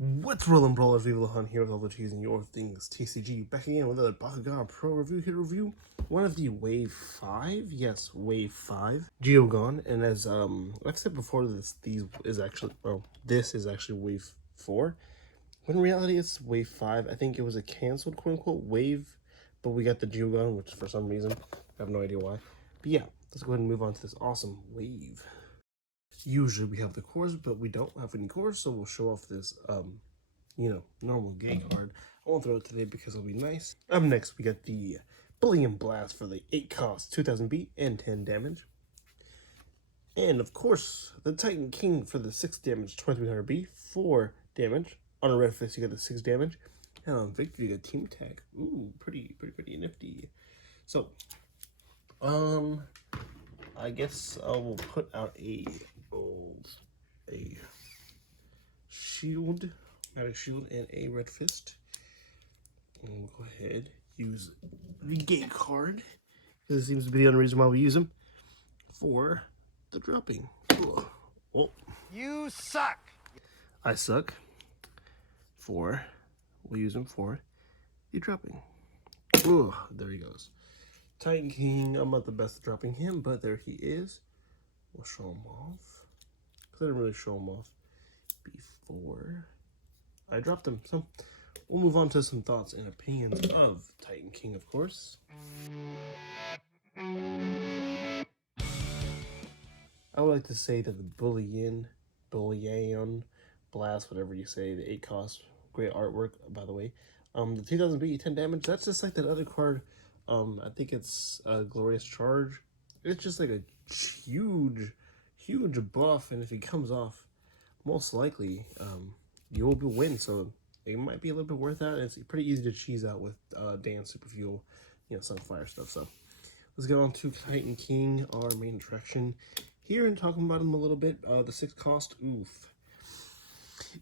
What's Rollin Brawlers? Hunt here with all the cheese and your things TCG. Back again with another Bakugan Pro review. Here to review one of the Wave 5. Yes, Wave 5 Geogan. And as I've said before, this is actually Wave 4. When in reality it's Wave 5. I think it was a cancelled quote unquote wave, but we got the Geogan, which for some reason I have no idea why. But yeah, let's go ahead and move on to this awesome wave. Usually we have the cores, but we don't have any cores, so we'll show off this normal gay card. I won't throw it today because it'll be nice. Up next, we got the Bullion Blast for the 8 cost, 2000 beat and 10 damage. And of course, the Titan King for the 6 damage, 2300 B, 4 damage. On a red fist, you got the 6 damage. And on victory, you got Team Tag. Ooh, pretty nifty. So, I guess I will put out a shield, magic shield, and a red fist. And we'll go ahead, use the gate card, because it seems to be the only reason why we use them, for the dropping. Well, you suck! I suck. We'll use him for the dropping. Ooh, there he goes. Titan King, I'm not the best at dropping him, but there he is. We'll show him off, because I didn't really show him off before I dropped him. So we'll move on to some thoughts and opinions of Titan King, of course. I would like to say that the Bullion Blast, whatever you say, the 8 cost, great artwork, by the way. The 2000 beat, 10 damage, that's just like that other card. I think it's a Glorious Charge. It's just like a huge buff, and if he comes off, most likely you will win. So it might be a little bit worth that. It's pretty easy to cheese out with Dance, Super Fuel, Sunfire stuff. So let's get on to Titan King, our main attraction here, and talking about him a little bit. The 6 cost, oof.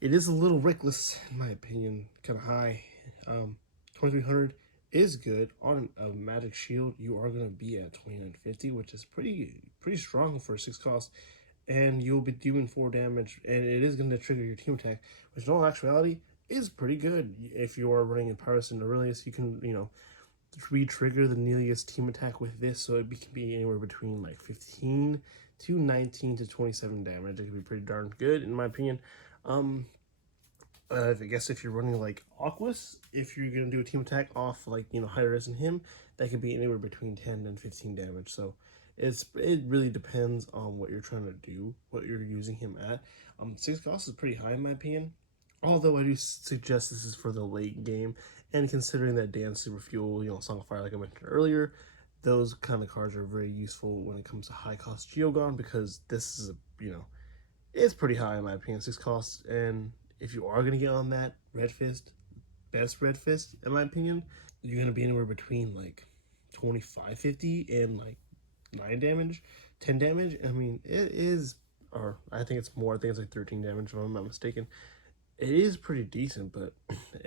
It is a little reckless, in my opinion, kind of high. 2300 is good. On a magic shield, you are going to be at 2950, which is pretty strong for a 6 cost. And you'll be doing 4 damage, and it is going to trigger your team attack, which in all actuality is pretty good. If you are running in Pyrus and Aurelius, you can, re-trigger the Nelius team attack with this, so it can be anywhere between like 15 to 19 to 27 damage. It can be pretty darn good, in my opinion. I guess if you're running like Aquas, if you're going to do a team attack off like, higher res than him, that could be anywhere between 10 and 15 damage. So it really depends on what you're trying to do, what you're using him at. 6 cost is pretty high in my opinion, although I do suggest this is for the late game, and considering that Dance, Super Fuel, Song of Fire, like I mentioned earlier, those kind of cards are very useful when it comes to high cost Geogan, because this is it's pretty high in my opinion, 6 costs. And if you are going to get on that red fist, best red fist in my opinion, you're going to be anywhere between like 2550 and like 9 damage, 10 damage. I mean, it is, or I think it's more, I think it's like 13 damage if I'm not mistaken. It is pretty decent, but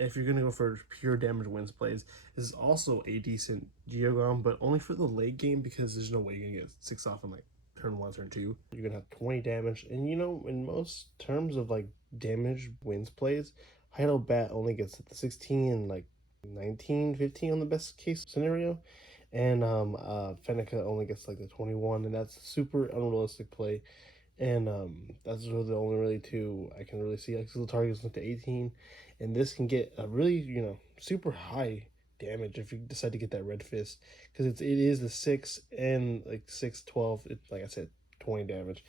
if you're going to go for pure damage wins plays, this is also a decent Geogan, but only for the late game, because there's no way you're going to get 6 off in like turn 1, turn 2. You're going to have 20 damage, and in most terms of like damage wins plays, Heido Bat only gets at the 16 and like 19, 15 on the best case scenario, and Fenneca only gets like the 21, and that's super unrealistic play. And that's really the only really two I can really see. Like, the target's up to 18, and this can get a really super high damage if you decide to get that red fist, because it is the 6 and like 6 12. It's like I said, 20 damage,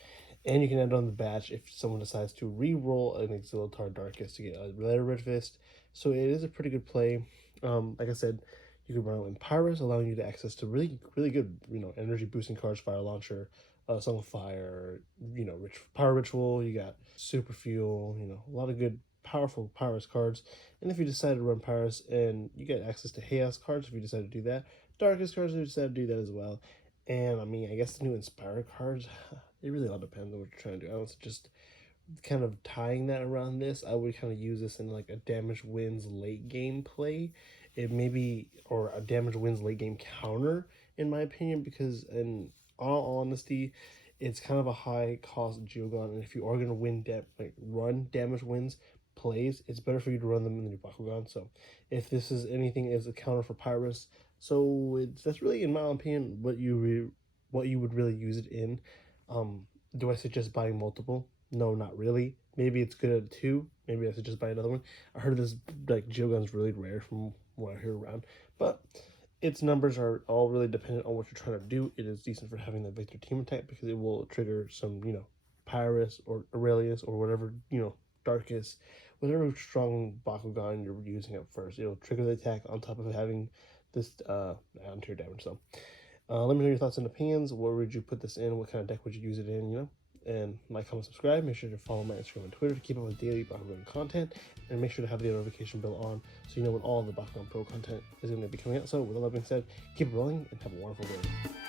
and you can add on the batch if someone decides to re-roll an Exilitar Darkest to get a red fist. So it is a pretty good play. Like I said, you can run it in Pyrus, allowing you to access to really good energy boosting cards, Fire Launcher, Song of Fire, Power Ritual. You got Super Fuel, a lot of good powerful Pyrus cards. And if you decide to run Pyrus, and you get access to Chaos cards if you decide to do that, Darkest cards if you decide to do that as well. And I mean, I guess the new Inspire cards, it really all depends on what you're trying to do. I was just kind of tying that around this. I would kind of use this in like a damage wins late game play. It maybe, or a damage wins late game counter, in my opinion, because in all honesty, it's kind of a high cost Geogan, and if you are going to win run damage wins plays, it's better for you to run them in your Bakugan. So if this is anything as a counter for Pyrus, so that's really, in my opinion, what you would really use it in. Do I suggest buying multiple? No, not really. Maybe it's good at two. Maybe I suggest buy another one. I heard this like Geogan's really rare from what I hear around, but its numbers are all really dependent on what you're trying to do. It is decent for having the Victor team attack because it will trigger some, Pyrus or Aurelius or whatever, Darkest, whatever strong Bakugan you're using at first. It'll trigger the attack on top of having this on-tier damage. So let me know your thoughts and opinions. Where would you put this in? What kind of deck would you use it in, And like, comment, subscribe. Make sure to follow my Instagram and Twitter to keep up with daily Bakugan content. And make sure to have the notification bell on so you know when all the Bakugan Pro content is going to be coming out. So with all that being said, keep it rolling and have a wonderful day.